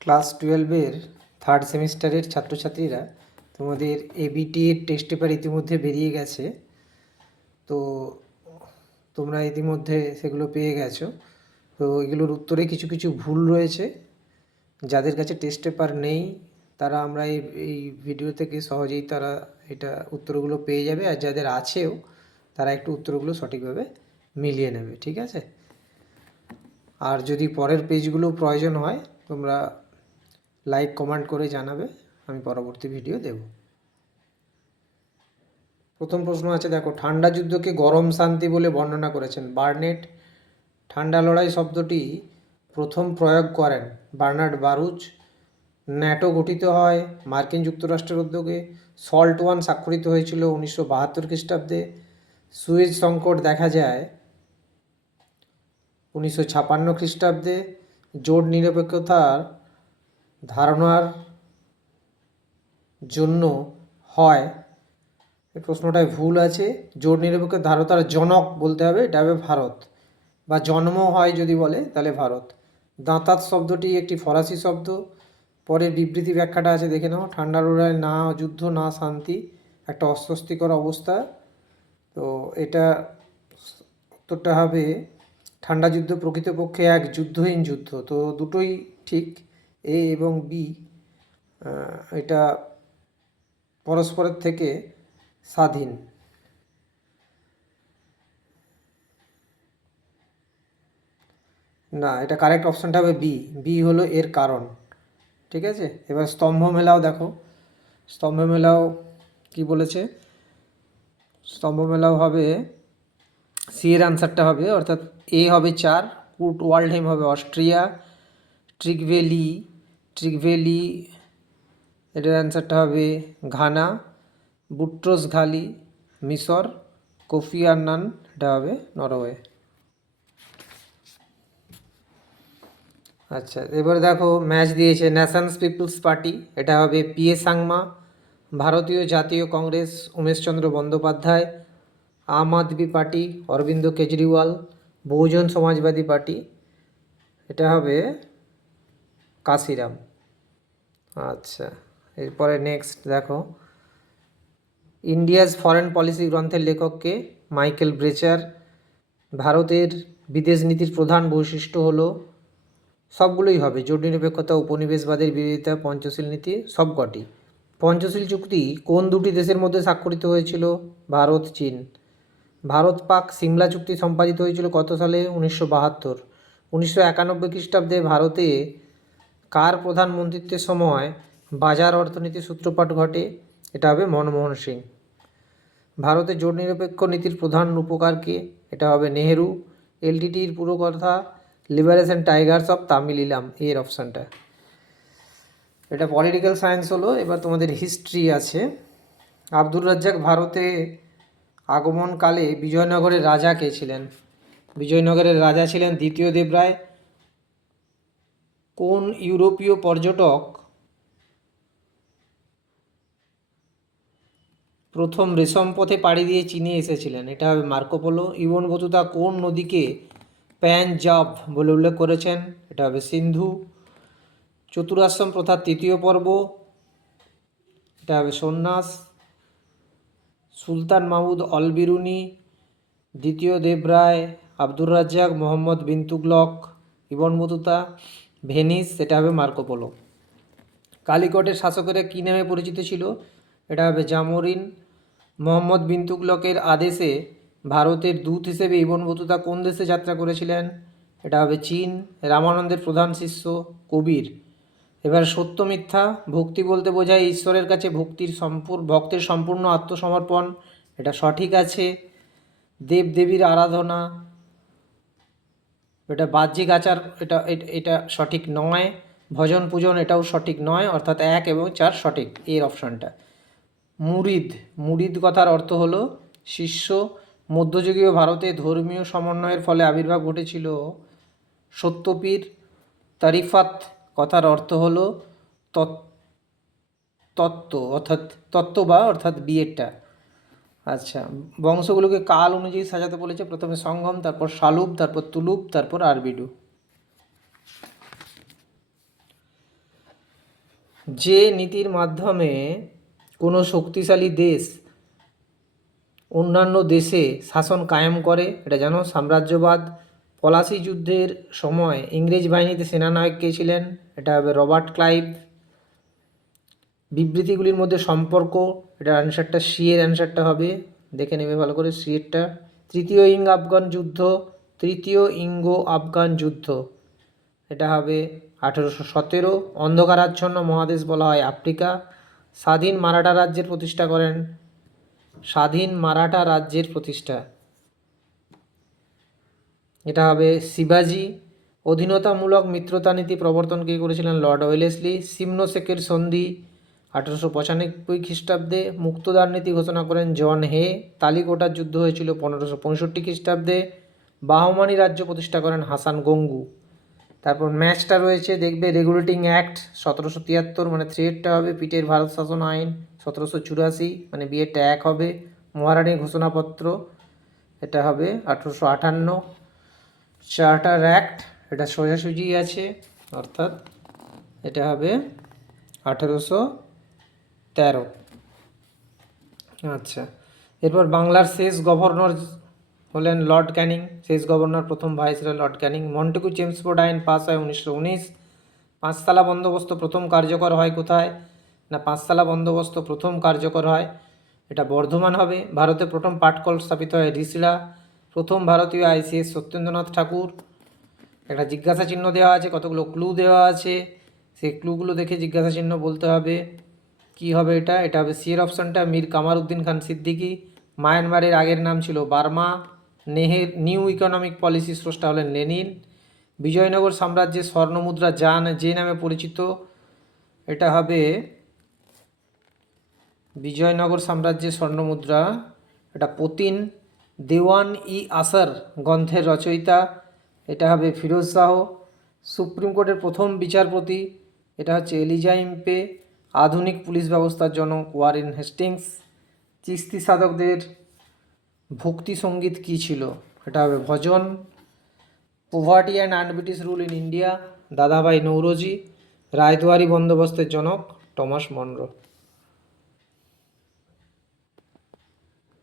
Class 12-এর third সেমিস্টারের ছাত্রছাত্রীরা তোমাদের এবিটি এর টেস্ট পেপার ইতিমধ্যে বেরিয়ে গেছে। তো তোমরা ইতিমধ্যে সেগুলো পেয়ে গেছো। তো এগুলোর উত্তরে কিছু কিছু ভুল রয়েছে। যাদের কাছে টেস্ট পেপার নেই তারা আমরা এই ভিডিও থেকে সহজেই তারা এটা উত্তরগুলো পেয়ে যাবে, আর যাদের আছেও তারা একটু উত্তরগুলো সঠিকভাবে মিলিয়ে নেবে, ঠিক আছে? আর যদি পরের পেজগুলো প্রয়োজন হয় তোমরা লাইক কমেন্ট করে জানাবে, আমি পরবর্তী ভিডিও দেব। প্রথম প্রশ্ন আছে, দেখো, ঠান্ডা যুদ্ধকে গরম শান্তি বলে বর্ণনা করেছেন বার্নেট। ঠান্ডা লড়াই শব্দটি প্রথম প্রয়োগ করেন বার্নার্ড বারুচ। ন্যাটো গঠিত হয় মার্কিন যুক্তরাষ্ট্রের উদ্যোগে। সল্ট ওয়ান স্বাক্ষরিত হয়েছিল 1972 খ্রিস্টাব্দে। সুয়েজ সংকট দেখা যায় 1956 খ্রিস্টাব্দে। জোট নিরপেক্ষতার ধারণার জন্য হয়, এই প্রশ্নটায় ভুল আছে। জোট নিরপেক্ষ ধারণার জনক বলতে হবে, এটা হবে ভারত, বা জন্ম হয় যদি বলে তাহলে ভারত। দাঁতাত শব্দটি একটি ফরাসি শব্দ। পরের বিবৃতি ব্যাখ্যাটা আছে, দেখে নাও। ঠান্ডা লড়াই না যুদ্ধ না শান্তি, একটা অস্বস্তিকর অবস্থা। তো এটা উত্তরটা হবে ঠান্ডা যুদ্ধ প্রকৃতপক্ষে এক যুদ্ধহীন যুদ্ধ। তো দুটোই ঠিক, এ এবং বি, এটা পরস্পরের থেকে স্বাধীন। না, এটা কারেক্ট অপশানটা হবে বি। বি হলো এর কারণ, ঠিক আছে? এবার স্তম্ভ মেলাও দেখো, স্তম্ভ মেলাও কি বলেছে। স্তম্ভ মেলাও হবে, সি এর আনসারটা হবে, অর্থাৎ এ হবে 4, কুট ওয়াল্ডহেম হবে অস্ট্রিয়া, ট্রিগভেলি এটার অ্যান্সারটা হবে ঘানা, বুট্রোস ঘালি মিশর, কোফি আন্নান এটা হবে নরওয়ে। আচ্ছা, এবারে দেখো ম্যাচ দিয়েছে ন্যাশনস পিপলস পার্টি, এটা হবে পিএ সাংমা। ভারতীয় জাতীয় কংগ্রেস উমেশচন্দ্র বন্দ্যোপাধ্যায়। আম আদমি পার্টি অরবিন্দ কেজরিওয়াল। বহুজন সমাজবাদী পার্টি, এটা হবে কাশিরাম। আচ্ছা, এরপরে নেক্সট দেখো, ইন্ডিয়াজ ফরেন পলিসি গ্রন্থের লেখককে মাইকেল ব্রেচার। ভারতের বিদেশ নীতির প্রধান বৈশিষ্ট্য হলো, সবগুলোই হবে, জোট নিরপেক্ষতা, উপনিবেশবাদের বিরোধিতা, পঞ্চশীল নীতি, সবকটি। পঞ্চশীল চুক্তি কোন দুটি দেশের মধ্যে স্বাক্ষরিত হয়েছিল? ভারত চীন। ভারত পাক সিমলা চুক্তি সম্পাদিত হয়েছিল কত সালে? 1972। 1991 খ্রিস্টাব্দে ভারতে কার প্রধানমন্ত্রিত্বের সময় বাজার অর্থনীতির সূত্রপাত ঘটে? এটা হবে মনমোহন সিং। ভারতের জোট নিরপেক্ষ নীতির প্রধান রূপকারকে? এটা হবে নেহেরু। এলটিটির পুরো কথা লিবারেশন টাইগার্স অফ তামিল ইলাম, এর অপশানটা। এটা পলিটিক্যাল সায়েন্স হলো। এবার তোমাদের হিস্ট্রি আছে। আব্দুর রাজ্জাক ভারতে আগমনকালে বিজয়নগরের রাজা কে ছিলেন? বিজয়নগরের রাজা ছিলেন দ্বিতীয় দেবরায়। কোন ইউরোপীয় পর্যটক প্রথম রেশম পথে পাড়ি দিয়ে চীনে এসেছিলেন? এটা হবে মার্কো পোলো। ইবন বতুতা কোন নদীকে প্যাঞ্জাব বলে উল্লেখ করেছেন? এটা হবে সিন্ধু। চতুরাশ্রম প্রথার তৃতীয় পর্ব, এটা হবে সন্ন্যাস। সুলতান মাহমুদ অল বিরুনি, দ্বিতীয় Debray, Abdur Razzak, Mohammad bin Tughlaq, Ibn Battuta, Venice, এটা হবে মার্কো পোলো। কালিকটের শাসকেরা কী নামে পরিচিত ছিল? এটা হবে জামোরিন। মোহাম্মদ বিন তুগলকের আদেশে ভারতের দূত হিসেবে ইবন বতুতা কোন দেশে যাত্রা করেছিলেন? এটা হবে চীন। রামানন্দের প্রধান শিষ্য কবির। এবার সত্য মিথ্যা। ভক্তি বলতে বোঝায় ঈশ্বরের কাছে ভক্তের সম্পূর্ণ আত্মসমর্পণ, এটা সঠিক আছে। দেবদেবীর আরাধনা, এটা বাহ্যিক আচার, এটা সঠিক নয়। ভজন পূজন, এটাও সঠিক নয়, অর্থাৎ 1 এবং 4 সঠিক, এর অপশানটা। মুরিদ কথার অর্থ হলো শিষ্য। মধ্যযুগীয় ভারতে ধর্মীয় সমন্বয়ের ফলে আবির্ভাব ঘটেছিল সত্যপীর। তারিফাত কথার অর্থ হলো তত্ত্ব, অর্থাৎ বিয়েরটা। আচ্ছা, বংশগুলোকে কাল অনুযায়ী সাজাতে বলেছে, প্রথমে সঙ্গম, তারপর শালুব, তারপর তুলুব, তারপর আরবিডু। যে নীতির মাধ্যমে কোনো শক্তিশালী দেশ অন্যান্য দেশে শাসন কায়েম করে, এটা জানো? সাম্রাজ্যবাদ। পলাশি যুদ্ধের সময় ইংরেজ বাহিনীতে সেনানায়ক কে ছিলেন? এটা হবে রবার্ট ক্লাইভ। বিবৃতিগুলির মধ্যে সম্পর্ক, এটা অ্যান্সারটা সি এর অ্যান্সারটা হবে, দেখে নেবে ভালো করে সি এরটা। তৃতীয় ইঙ্গো আফগান যুদ্ধ, এটা হবে 1817। অন্ধকারাচ্ছন্ন মহাদেশ বলা হয় আফ্রিকা। স্বাধীন মারাঠা রাজ্যের প্রতিষ্ঠা, এটা হবে শিবাজি। অধীনতামূলক মিত্রতা নীতি প্রবর্তন কে করেছিলেন? Lord Wellesley. সিমনোসেকের সন্ধি 1895 খ্রিস্টাব্দে। মুক্তদার নীতি ঘোষণা করেন জন হে। তালিকোটার যুদ্ধ হয়েছিল 1565 খ্রিস্টাব্দে। বাহমানি রাজ্য প্রতিষ্ঠা করেন হাসান গঙ্গু। তারপর ম্যাচটা রয়েছে, দেখবে রেগুলেটিং অ্যাক্ট 1773, মানে 3 হবে। পিটের ভারত শাসন আইন 1784, মানে বিয়েরটা 1 হবে। মহারানীর ঘোষণাপত্র, এটা হবে 1858। চার্টার অ্যাক্ট, এটা সোজাসুজি আছে, অর্থাৎ এটা হবে 1813। আচ্ছা, এরপর বাংলার শেষ গভর্নর হলেন লর্ড ক্যানিং। শেষ গভর্নর, প্রথম viceroy Lord Canning. Montagu Chelmsford আইন পাস হয় 1919। পাঁচতলা বন্দোবস্ত প্রথম কার্যকর হয় কোথায়? না, পাঁচতলা বন্দোবস্ত প্রথম কার্যকর হয়, এটা বর্ধমান হবে। ভারতে প্রথম পাটকল স্থাপিত হয় রিসড়া। প্রথম ভারতীয় আইসিএস সত্যেন্দ্রনাথ ঠাকুর। একটা জিজ্ঞাসা চিহ্ন দেওয়া আছে, কতগুলো ক্লু দেওয়া আছে, সেই ক্লুগুলো দেখে জিজ্ঞাসা চিহ্ন বলতে হবে। কি হবে এটা? এটা হবে সি এর অপশানটা, মীর কামার উদ্দিন খান সিদ্দিকী। মায়ানমারের আগের নাম ছিল বার্মা। নিউ ইকোনমিক পলিসি স্রষ্টা হলেন লেনিন। বিজয়নগর সাম্রাজ্যের স্বর্ণমুদ্রা যে নামে পরিচিত, এটা হবে বিজয়নগর সাম্রাজ্যের স্বর্ণমুদ্রা, এটা পতিন। দেওয়ান ই আসার গ্রন্থের রচয়িতা, এটা হবে ফিরোজ শাহ। সুপ্রিম কোর্টের প্রথম বিচারপতি, এটা হচ্ছে এলিজা ইম্পে। আধুনিক পুলিশ ব্যবস্থার জনক ওয়ারেন হেস্টিংস। চিস্তি সাধকদের ভক্তি সঙ্গীত কী ছিল? এটা হবে ভজন। Poverty and unbritish rule in India, Dadabhai Naoroji. রায়দুয়ারি বন্দোবস্তের জনক টমাস মনরো।